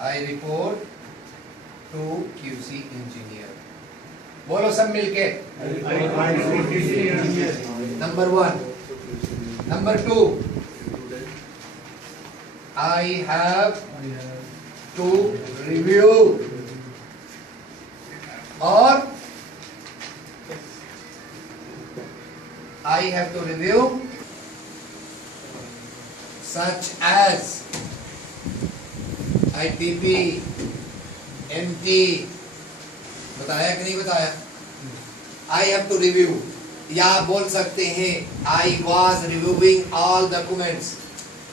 I report to QC engineer. बोलो सब मिलके. Number 1. Number 2. I have to review or I have to review such as ITP, MT, बताया कि नहीं बताया? I have to review, या आप बोल सकते हैं I was reviewing all documents.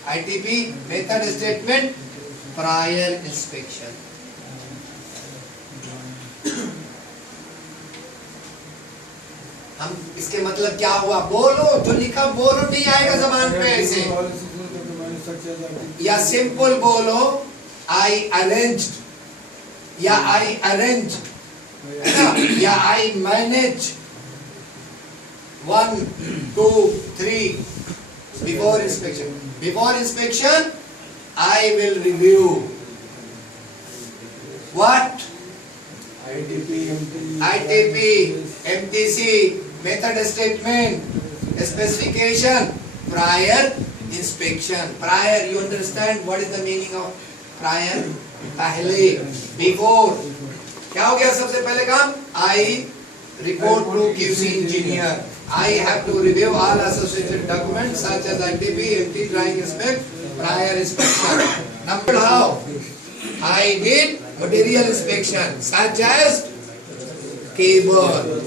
ITP method statement, prior inspection. हम इसके मतलब क्या हुआ? बोलो जो लिखा, बोलो नहीं आएगा जबान पे ऐसे, या सिंपल बोलो I arranged, या I arranged, या I manage 1, 2, 3 before inspection. Before inspection I will review what? ITP, MTC, method statement, specification, prior inspection. Prior, you understand what is the meaning of prior? पहले, before. क्या हो गया सबसे पहले काम? I report to QC engineer. I have to review all associated documents such as ITP, MT, drawing inspect, prior inspection. Number how? I did material inspection such as cable,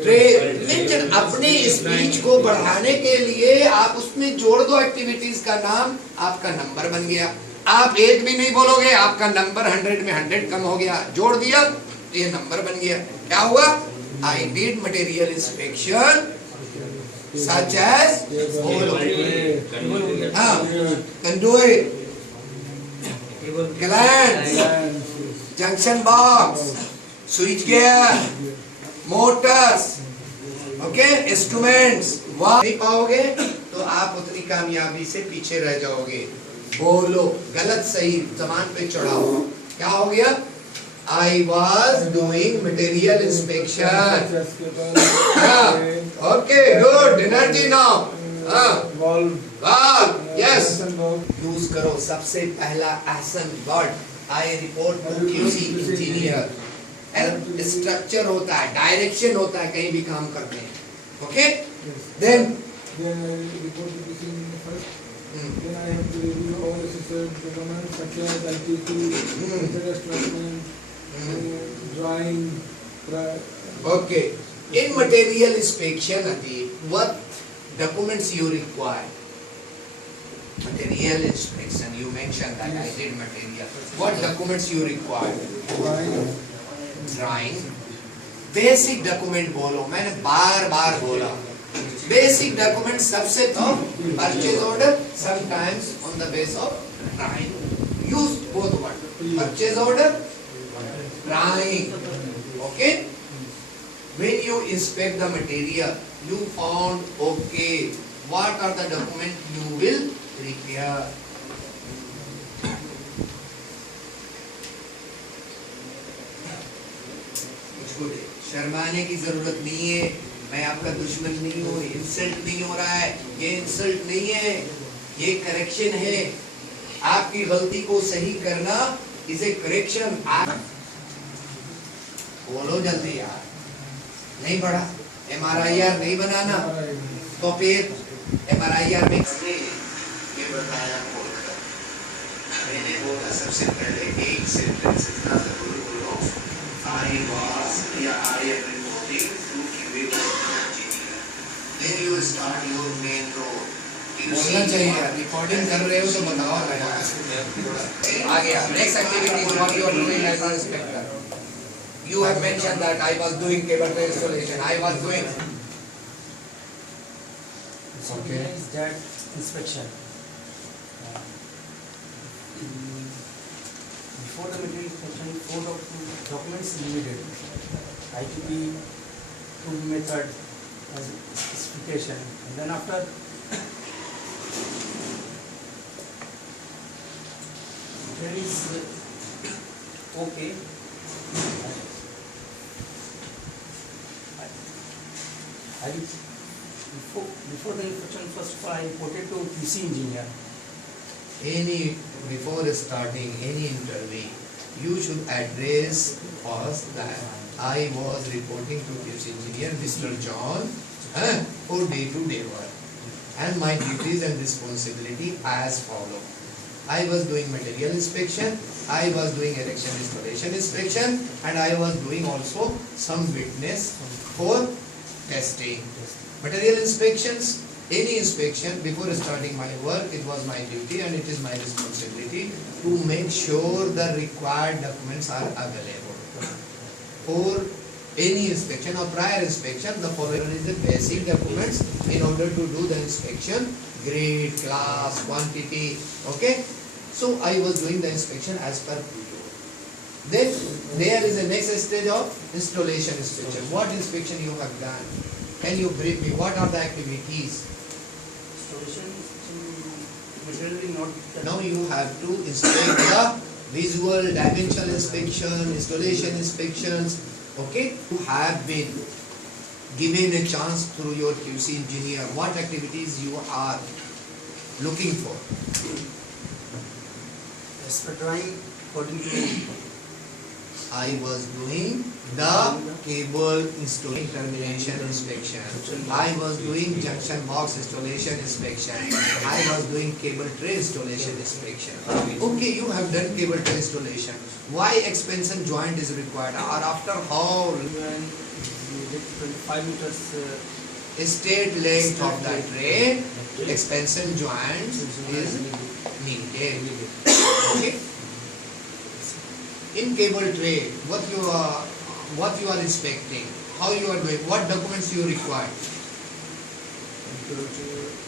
लेकिन अपनी speech को बढ़ाने के लिए आप उसमें जोड़ दो एक्टिविटीज का नाम, आपका नंबर बन गया. आप एक भी नहीं बोलोगे, आपका नंबर 100 में 100 कम हो गया. जोड़ दिया तो ये नंबर बन गया. क्या हुआ? I did material inspection such as conduit, glands, junction box, switch gear, motors, okay, instruments. वहाँ नहीं पाओगे तो आप उतनी कामयाबी से पीछे रह जाओगे. बोलो गलत सही जबान पे चढ़ाओ. क्या हो गया? I was doing material inspection. Okay, good. Energy now. Valve. Yes. Use करो सबसे पहला आसन word. I report to QC engineer. Structure होता है, डायरेक्शन होता है कहीं भी काम करते हैं. Okay, then report to QC first. Then I have to review all associated documents such as ITP, method statement, drawing. Okay. In material inspection, what documents you require? Material inspection. You mentioned that I did material. What documents you require? Drawing. Basic document बोलो. मैंने बार बोला. Basic document सबसे तो purchase order, sometimes on the basis of drawing. Use both words. Purchase order, drawing. Okay. When you inspect the material, you found okay. What are the documents you will require? शर्माने की जरूरत नहीं है. मैं आपका दुश्मन नहीं हूँ. इंसल्ट नहीं हो रहा है. ये इंसल्ट नहीं है, ये करेक्शन है. आपकी गलती को सही करना इज ए करेक्शन. बोलो जल्दी यार. नहीं पढ़ा? MRIR नहीं बनाना तो फिर MRIR में ये बताया. मैंने बोला सबसे पहले एक सेंटेंस इतना जरूर बोलो. I was या I am reporting to QA engineer. Then you start your main role. बोलना चाहिए. रिकॉर्डिंग कर रहे हो तो बताओ. आ गया. Next activity is what you are doing as an inspector. You have mentioned that I was doing cable tray installation. I was doing. Okay. Is that inspection? Before the material inspection, 4 documents needed. ITP, 2 method, specification, and then after there is okay. I will, before the inspection, first of all, I reported to QC engineer. Before starting any interview, you should address us that I was reporting to QC engineer, Mr. John, for day-to-day work. And my duties and responsibility as follow. I was doing material inspection, I was doing erection installation inspection, and I was doing also some witness for testing. Material inspections, any inspection before starting my work, it was my duty and it is my responsibility to make sure the required documents are available. For any inspection or prior inspection, the following is the basic documents in order to do the inspection: grade, class, quantity. Okay. So I was doing the inspection as per PO. Then there is a next stage of installation inspection. What inspection you have done? Can you brief me? What are the activities? Installation, majorly not. Now you have to inspect the visual, dimensional inspection, installation inspections. Okay, you have been given a chance through your QC engineer. What activities you are looking for? As per drawing, according to I was doing the cable installation termination inspection. I was doing junction box installation inspection. I was doing cable tray installation inspection. Okay, you have done cable tray installation. Why expansion joint is required? Or after how when you get 25 meters state length of the tray, expansion joint is needed. Okay. In cable tray, what you are inspecting, how you are doing, what documents you require.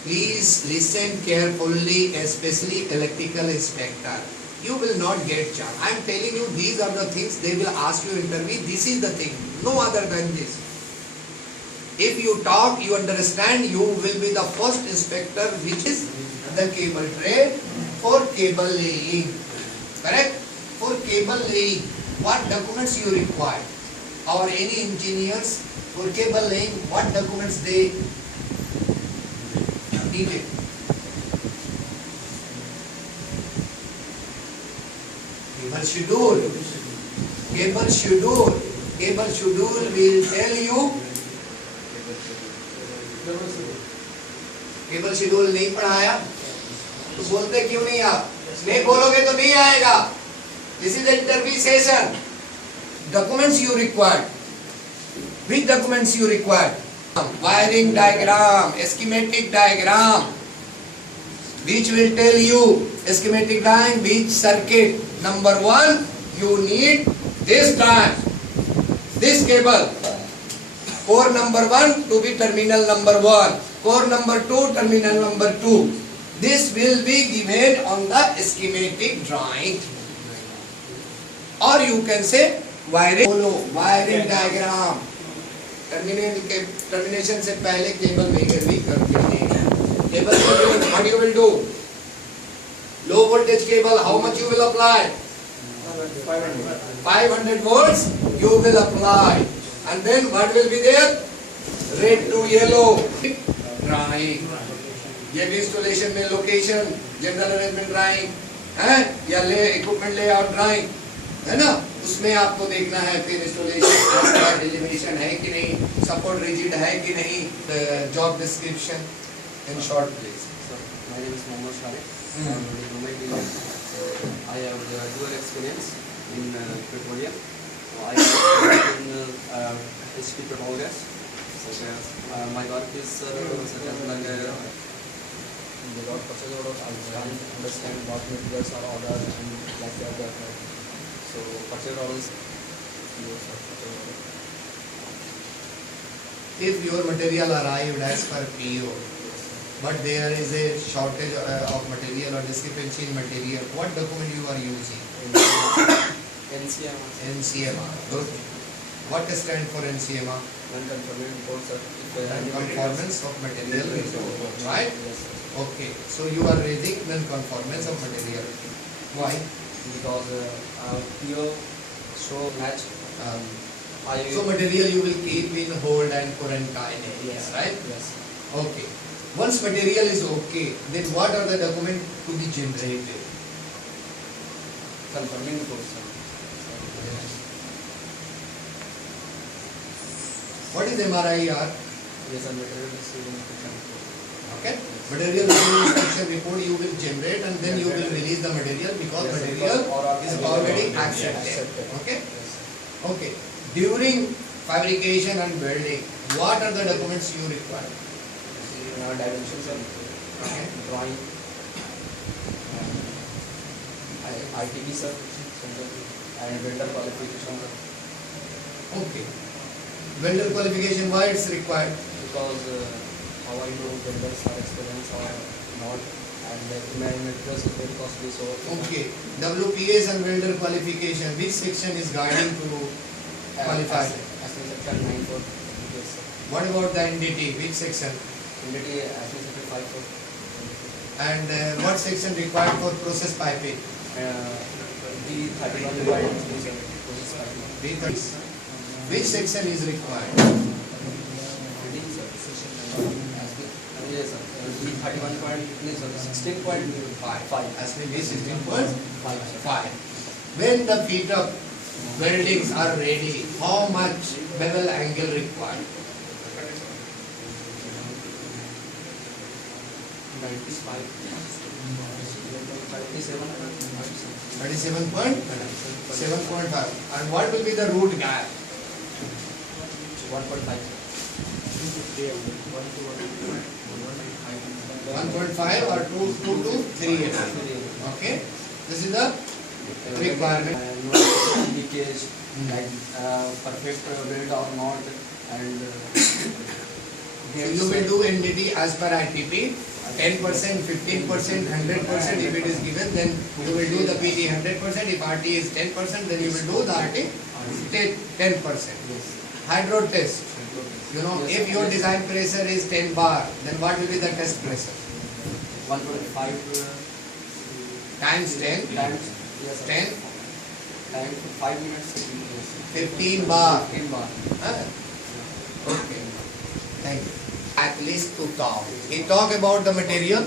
Please listen carefully, especially electrical inspector. You will not get charged. I am telling you, these are the things they will ask you in interview. This is the thing, no other than this. If you talk, you understand, you will be the first inspector, which is the cable tray for cable laying. Correct? For cable laying, what documents you require? Or any engineers for cable laying, what documents they needed? Cable schedule. Cable schedule. Cable schedule will tell you. Cable schedule नहीं पढ़ाया तो बोलते क्यों नहीं आप? नहीं बोलोगे तो नहीं आएगा. This is the interview session. Documents you require. Which documents you require? Wiring diagram, schematic diagram, which will tell you schematic diagram which circuit. Number 1, you need this diagram, this cable. Core number 1 to be terminal number 1. Core number 2, terminal number 2. This will be given on the schematic drawing. Or you can say wiring diagram. Termination से पहले cable वेगर भी कर देंगे. Cable scheduling, what you will do? Low voltage cable, how much you will apply? 500 volts you will apply. And then what will be there? Red to yellow. Drawing. ये भी installation में location, general arrangement drawing, है या equipment layout drawing, है ना? उसमें आपको देखना है फिर installation आपका elevation है कि नहीं, support rigid है कि नहीं, job description in short please. So, my name is Mohammad Sharif. I am a diploma engineer. I have dual experience in petroleum. I have in HP Petrol Gas, such as my work is such as like without purchase orders, I can understand what materials are ordered and like that. So purchase orders. If your material arrived as per PO, but there is a shortage of material or discrepancy in material, what document you are using? NCMR. NCMR. Good. What stand for NCMR? Non-conforming report, sir. Non-conformance of material report, right? Yes, sir. Okay. So you are raising non-conformance of material. Why? Because PO So match. I So material you will keep in hold and quarantine area, yes, right? yes. Okay. Once material is okay, then what are the documents to be generated? Confirming the course. What is MRIR? Yes, and material receiving inspection. Okay. Material review inspection report you will generate and then you will release the material because Yes, material is already accepted. Accepted. Okay. Yes. Okay. During fabrication and welding, what are the documents you require? Dimensions and Okay. drawing. ITB sir, and welder qualification Okay. Welder qualification, why it's required? because how I know welders are experienced or not, and my materials is very costly, so Okay. WPS and welder qualification, which section is guiding to qualify? as section 9 for yes, What about the NDT? Which section? NDT as section 5 for And what section required for process piping? B31 required process piping. B30. Which section is required? Yes, sir. B31 point, yes, sir, 16.5. As we base 16.5. When the feet of weldings are ready, how much bevel angle required? 37.7.5. And what will be the root gap? 1.5. 1.5 or 2 to 3 mm. Okay. This is the requirement. No leakage, like perfect weld or not, and So you will do NDT as per ITP. 10%, 15%, 100% if it is given, then you will do the PT 100%. If RT is 10%, then you will do the RT 10%. Hydro test. You know, if your design pressure is 10 bar, then what will be the test pressure? 1.5 Times 10, times, yes, sir. 10, Time 5 minutes. 15 bar. 15 bar. Huh? Okay. Thank you. At least to talk. He talk about the material.